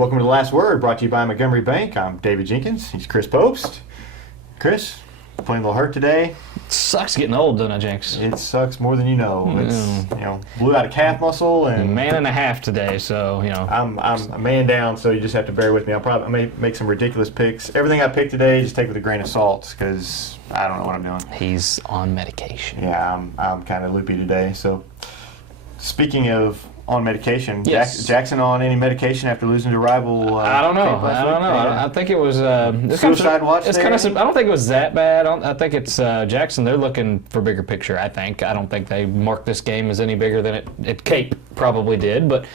Welcome to The Last Word, brought to you by Montgomery Bank. I'm David Jenkins. He's Chris Popst. Chris, playing a little hurt today. It sucks getting old, doesn't it, Jenks? It sucks more than you know. It's blew out a calf muscle and Man and a half today, so I'm a man down, so you just have to bear with me. I may make some ridiculous picks. Everything I pick today, just take with a grain of salt because I don't know what I'm doing. He's on medication. Yeah, I'm kind of loopy today. So, speaking of on medication, yes. Jackson on any medication after losing to rival? I don't know. I think it was suicide watch. It's kind of. I don't think it was that bad. I think it's Jackson. They're looking for bigger picture. I don't think they marked this game as any bigger than it Cape probably did. But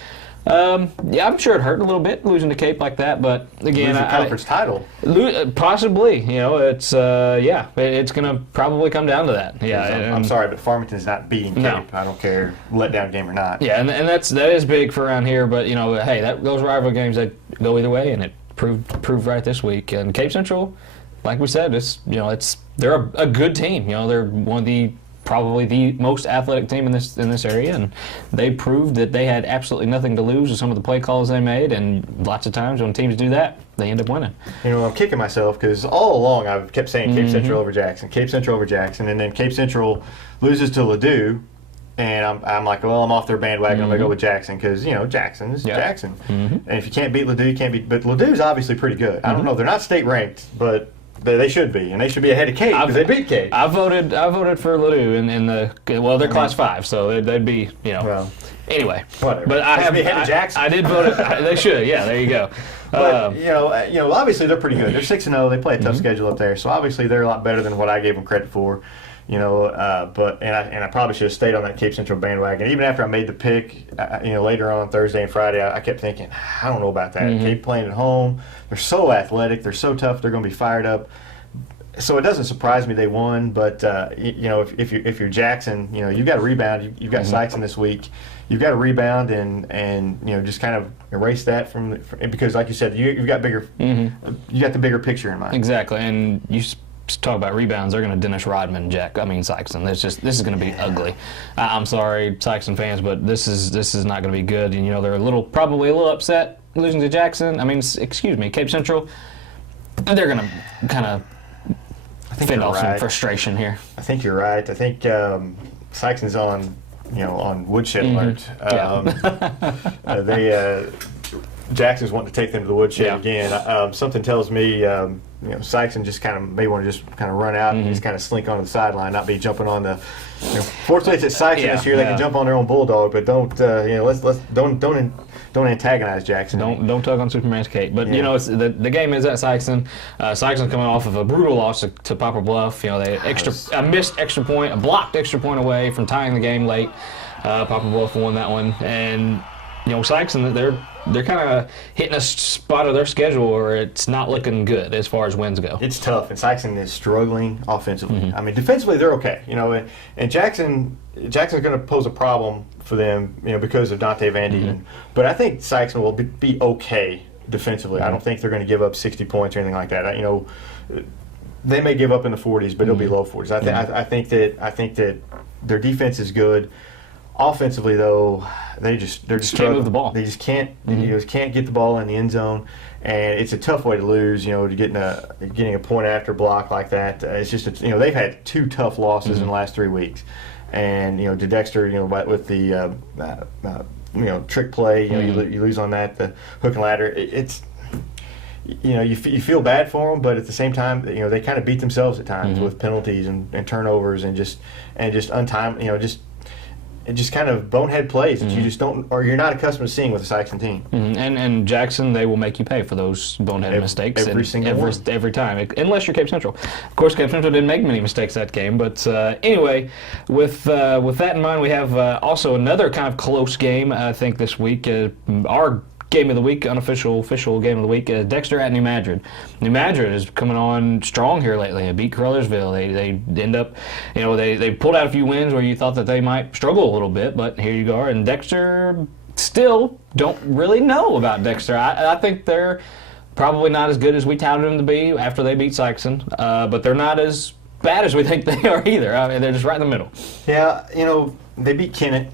yeah, I'm sure it hurt a little bit losing to Cape like that. But again, losing conference title. Possibly. It's it's going to probably come down to that. Yeah, I'm sorry, but Farmington's not beating Cape. No. I don't care, letdown game or not. Yeah, and that is big for around here. But hey, those rival games that go either way, and it proved right this week. And Cape Central, like we said, they're a good team. They're one of probably the most athletic team in this area, and they proved that they had absolutely nothing to lose with some of the play calls they made, and lots of times when teams do that, they end up winning. I'm kicking myself because all along I've kept saying Cape Central over Jackson, Cape Central over Jackson, and then Cape Central loses to Ladue, and I'm like, well, I'm off their bandwagon. I'm going to go with Jackson because, Jackson is Jackson. And if you can't beat Ladue, you can't beat. But Ladue's obviously pretty good. I don't know. They're not state ranked, but they should be, and they should be ahead of Cape because they beat Cape. I voted for Ladue in the they're Class 5, so they'd be Well, anyway. Whatever. But I have ahead of Jackson. I did vote. They should. Yeah, there you go. But obviously they're pretty good. They're 6-0. They play a tough schedule up there, so obviously they're a lot better than what I gave them credit for. But I probably should have stayed on that Cape Central bandwagon. Even after I made the pick, later on Thursday and Friday, I kept thinking, I don't know about that. Cape playing at home, they're so athletic, they're so tough, they're going to be fired up. So it doesn't surprise me they won. But if you're Jackson, you've got to rebound. You've got Sykes this week. You've got to rebound and just kind of erase that from because like you said, you've got bigger. You got the bigger picture in mind. Exactly, and you talk about rebounds, they're going to Dennis Rodman, Sykeston. This is going to be ugly. I'm sorry, Sykeston fans, but this is not going to be good. And they're probably a little upset losing to Jackson. Cape Central. And they're going to kind of fend off some frustration here. I think you're right. I think Sykeston's on woodshed alert. Jackson's wanting to take them to the woodshed again. Something tells me, Sykeston just may want to just kind of run out and just kind of slink onto the sideline, not be jumping on the. Fortunately, it's at Sykeston this year; they can jump on their own bulldog, but don't don't antagonize Jackson. Don't tug on Superman's cape. But the game is at Sykeston. Sykeston coming off of a brutal loss to Poplar Bluff. A missed extra point, a blocked extra point away from tying the game late. Poplar Bluff won that one, and Sykeston they're kind of hitting a spot of their schedule where it's not looking good as far as wins go. It's tough, and Sykeston is struggling offensively. Defensively they're okay, and Jackson's going to pose a problem for them, because of Dante Van Dieven. But I think Sykeston will be okay defensively. I don't think they're going to give up 60 points or anything like that. They may give up in the 40s, but it'll be low 40s. I think that their defense is good. Offensively, though, they're just can't move the ball. They just can't. You just can't get the ball in the end zone, and it's a tough way to lose. To getting a point after block like that. It's just they've had 2 tough losses in the last 3 weeks, and to Dexter, with the trick play, you lose on that, the hook and ladder. It's you feel bad for them, but at the same time, they kind of beat themselves at times with penalties and turnovers and just untimely, just kind of bonehead plays that you just don't, or you're not accustomed to seeing with a Sykeston team. And Jackson, they will make you pay for those bonehead mistakes every time, unless you're Cape Central. Of course, Cape Central didn't make many mistakes that game, but anyway, with that in mind, we have also another kind of close game, I think, this week. Our game of the week, unofficial game of the week, Dexter at New Madrid. New Madrid is coming on strong here lately. They beat Carruthersville. They end up, they pulled out a few wins where you thought that they might struggle a little bit, but here you are. And Dexter still don't really know about Dexter. I think they're probably not as good as we touted them to be after they beat Sykeston, but they're not as bad as we think they are either. They're just right in the middle. Yeah, they beat Kennett.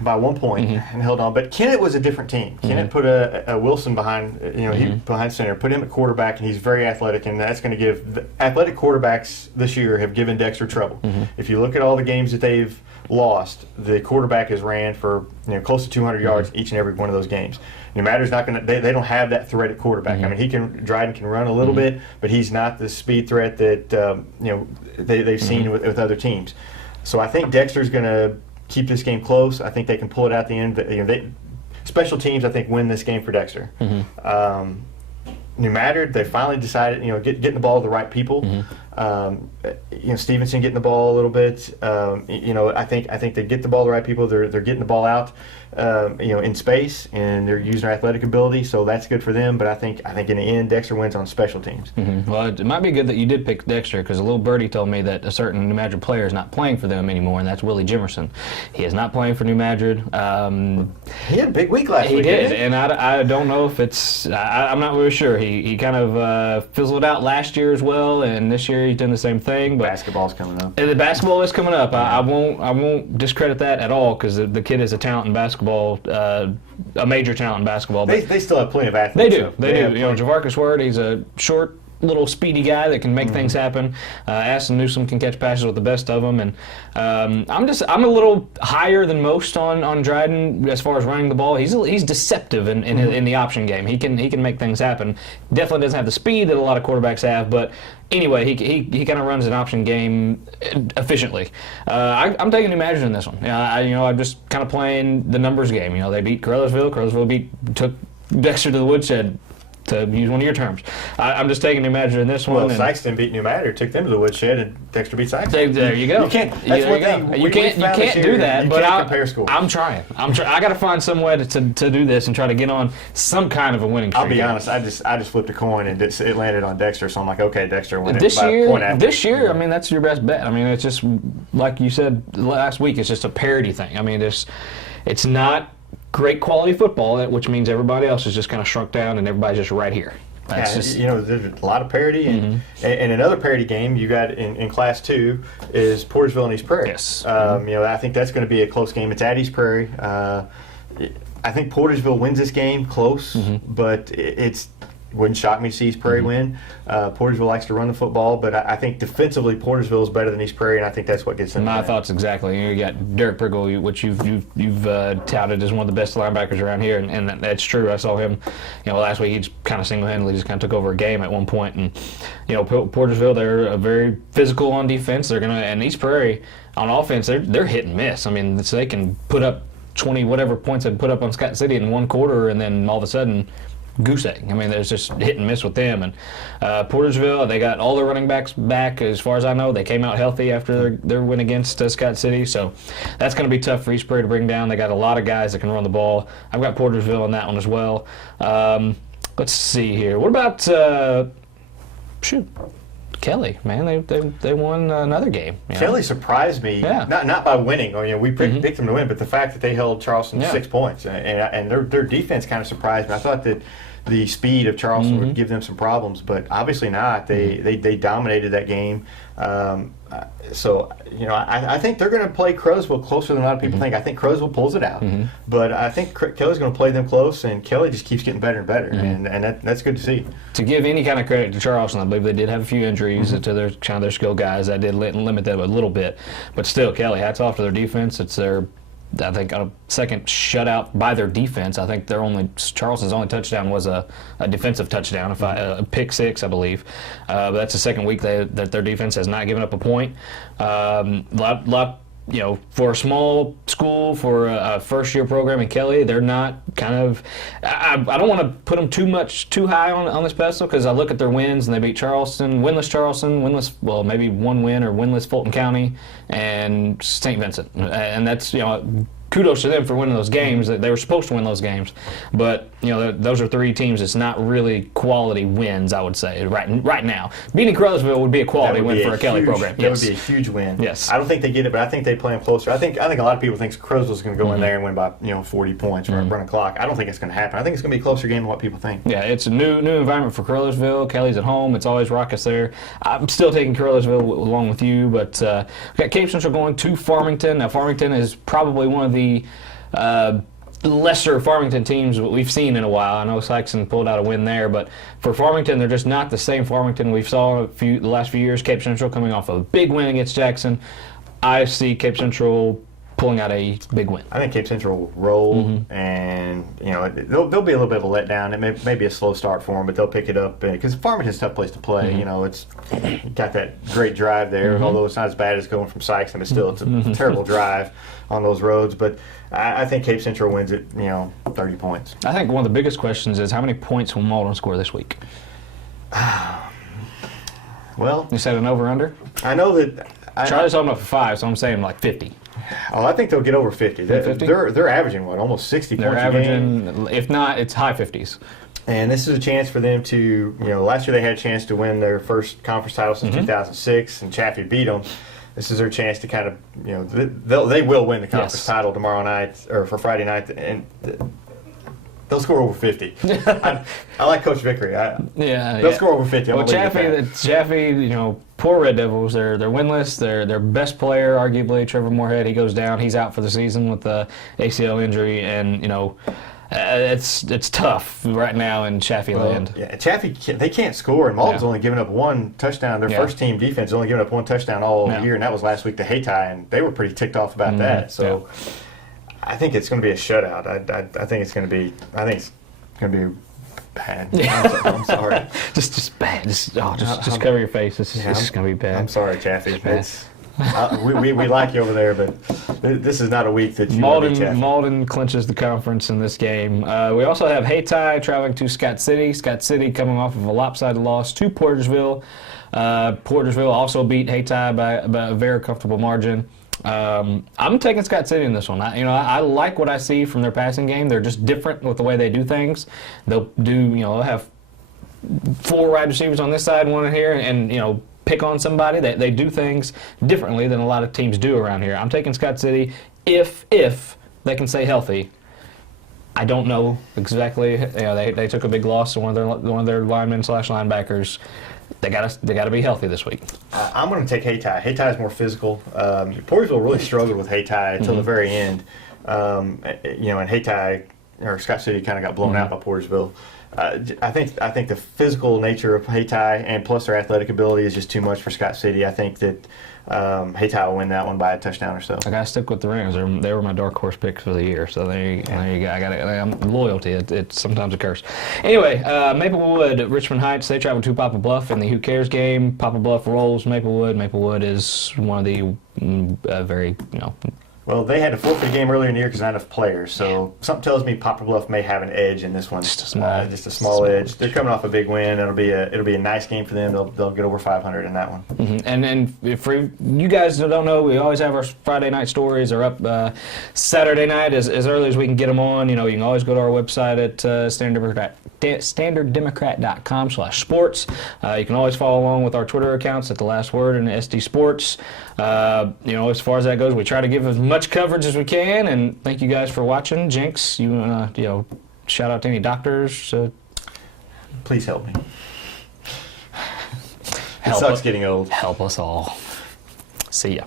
by 1 point and held on. But Kennett was a different team. Kennett put a Wilson behind, he behind center, put him at quarterback, and he's very athletic, and that's going to give the athletic quarterbacks this year have given Dexter trouble. If you look at all the games that they've lost, the quarterback has ran for close to 200 yards each and every one of those games. Matter's not going to. They don't have that threat at quarterback. I mean, Dryden can run a little bit, but he's not the speed threat that they've seen with other teams. So I think Dexter's going to keep this game close. I think they can pull it out the end. But, special teams, I think, win this game for Dexter. New Matter, they finally decided, getting the ball to the right people. Stevenson getting the ball a little bit. I think they get the ball to the right people. They're getting the ball out, in space, and they're using their athletic ability. So that's good for them. But I think in the end, Dexter wins on special teams. Well, it might be good that you did pick Dexter, because a little birdie told me that a certain New Madrid player is not playing for them anymore, and that's Willie Jimerson. He is not playing for New Madrid. He had a big week last week. He did, and I don't know if it's. I'm not really sure. He kind of fizzled out last year as well, and this year he's done the same thing. But basketball's coming up. And the basketball is coming up. I won't discredit that at all, because the kid is a talent in basketball, a major talent in basketball. But they still have plenty of athletes. They do. They do. Javarcus Ward, he's a short, little speedy guy that can make things happen. Aston Newsome can catch passes with the best of them, and I'm a little higher than most on Dryden as far as running the ball. He's deceptive in the option game. He can make things happen. Definitely doesn't have the speed that a lot of quarterbacks have, but anyway, he kind of runs an option game efficiently. I'm taking New Madrid in this one. I'm just kind of playing the numbers game. They beat Carolsville. Carolsville took Dexter to the woodshed, to use one of your terms. I'm just taking New Madrid in this one. Well, Sykeston beat New Madrid, took them to the woodshed, and Dexter beat Sykeston. There you go. You can't. That's one thing. You can't do that. But I compare scores. I'm trying. I got to find some way to do this and try to get on some kind of a winning streak. I'll be honest. I just flipped a coin and it landed on Dexter. So I'm like, okay, Dexter win this it by year. A point after. This year, I mean, that's your best bet. I mean, it's just like you said last week. It's just a parity thing. I mean, it's not great quality football, which means everybody else is just kind of shrunk down and everybody's just right here. There's a lot of parity, and another parity game you got in Class 2 is Portersville and East Prairie. Yes. I think that's going to be a close game. It's at East Prairie. I think Portersville wins this game close, but it wouldn't shock me to see East Prairie win. Portersville likes to run the football, but I think defensively Portersville is better than East Prairie, and I think that's what gets them. My thoughts exactly. You got Derek Priggle, which you've touted as one of the best linebackers around here, and that's true. I saw him, last week. He just kind of single-handedly just kind of took over a game at one point, and Portersville, they're very physical on defense. And East Prairie on offense, they're hit and miss. I mean, so they can put up 20 whatever points they'd put up on Scott City in one quarter, and then all of a sudden, goose egg. I mean, there's just hit and miss with them. And Portersville, they got all their running backs back, as far as I know. They came out healthy after their win against Scott City. So that's going to be tough for East Prairie to bring down. They got a lot of guys that can run the ball. I've got Portersville in that one as well. Let's see here. What about Kelly, man, they won another game. Kelly surprised me, not by winning. We picked them to win, but the fact that they held Charleston to 6 points, and their defense kind of surprised me. I thought that the speed of Charleston would give them some problems, but obviously not. They dominated that game. I think they're going to play Crowsville closer than a lot of people think. I think Crowsville pulls it out, but I think Kelly's going to play them close, and Kelly just keeps getting better and better, and that's good to see. To give any kind of credit to Charleston, I believe they did have a few injuries to their skill guys. That did limit them a little bit, but still, Kelly, hats off to their defense. It's their, I think, a second shutout by their defense. I think Charleston's only touchdown was a defensive touchdown, a pick six, I believe. But that's the second week that their defense has not given up a point. For a small school, for a first-year program in Kelly, they're not kind of. I don't want to put them too high on this pedestal, because I look at their wins and they beat winless, well, maybe one win, or winless Fulton County and St. Vincent, and that's kudos to them for winning those games. They were supposed to win those games, but those are three teams that's not really quality wins, I would say, right now. Beating Crowsville would be a quality win for a Kelly program. That would be a huge win. Yes. I don't think they get it, but I think they play them closer. I think a lot of people think Crowsville's going to go in there and win by 40 points or run a clock. I don't think it's going to happen. I think it's going to be a closer game than what people think. Yeah, it's a new environment for Crowsville. Kelly's at home. It's always raucous there. I'm still taking Crowsville along with you, but we've got Cape Central going to Farmington. Now, Farmington is probably one of the lesser Farmington teams we've seen in a while. I know Sykeston pulled out a win there, but for Farmington, they're just not the same Farmington we've saw the last few years. Cape Central coming off a big win against Jackson. I see Cape Central pulling out a big win. I think Cape Central will roll, and they'll be a little bit of a letdown. It may be a slow start for them, but they'll pick it up because Farmington's a tough place to play. It's got that great drive there, and although it's not as bad as going from Sykeston, but still it's a terrible drive on those roads. But I think Cape Central wins it, 30 points. I think one of the biggest questions is how many points will Malden score this week? Well, you said an over/under. I know that. Charlie's talking about for 5, so I'm saying like 50. Oh, I think they'll get over 50. They're averaging almost 60 points a game. They're averaging, if not, it's high 50s. And this is a chance for them to, last year they had a chance to win their first conference title since 2006, and Chaffee beat them. This is their chance to kind of, they will win the conference title tomorrow night, or for Friday night, and they'll score over 50. I like Coach Vickery. They'll score over 50. Well, Chaffee, poor Red Devils. They're winless. Their best player, arguably, Trevor Moorhead, he goes down. He's out for the season with the ACL injury, and it's tough right now in Chaffee land. Yeah, Chaffee, they can't score, and Malden's only given up one touchdown. Their first team defense has only given up one touchdown all year, and that was last week to Hayti, and they were pretty ticked off about that. So. I think it's going to be a shutout. I think it's going to be bad. I'm sorry. just bad. Just cover your face. This is going to be bad. I'm sorry, Chaffee. We like you over there, but this is not a week that you want to be Chaffee. Malden clinches the conference in this game. We also have Hayti traveling to Scott City. Scott City coming off of a lopsided loss to Portersville. Portersville also beat Hayti by a very comfortable margin. I'm taking Scott City in this one. I like what I see from their passing game. They're just different with the way they do things. They'll have 4 wide receivers on this side, 1 in here, and pick on somebody. They do things differently than a lot of teams do around here. I'm taking Scott City if they can stay healthy. I don't know exactly. They took a big loss to one of their linemen / linebackers. They gotta be healthy this week. I'm going to take Hayti. Hayti is more physical. Portersville really struggled with Hayti until the very end. And Hayti or Scott City kind of got blown out by Portersville. I think the physical nature of Hayti and plus their athletic ability is just too much for Scott City. I think that Hayti will win that one by a touchdown or so. I gotta stick with the Rams. They were my dark horse picks for the year. So there you go. Loyalty. It's sometimes a curse. Anyway, Maplewood, Richmond Heights. They travel to Papa Bluff in the Who Cares game. Papa Bluff rolls Maplewood. Maplewood is one of the very Well, they had to forfeit a game earlier in the year because not enough players. So something tells me Papa Bluff may have an edge in this one. Just a small edge. They're coming off a big win. It'll be a nice game for them. They'll get over 500 in that one. And for you guys that don't know, we always have our Friday night stories are up Saturday night as early as we can get them on. You can always go to our website at standarddemocrat.com/sports. You can always follow along with our Twitter accounts at The Last Word and SD Sports. As far as that goes, we try to give as much coverage as we can, and thank you guys for watching. Jinx, you want to shout out to any doctors? Please help me. It sucks getting old. Help us all. See ya.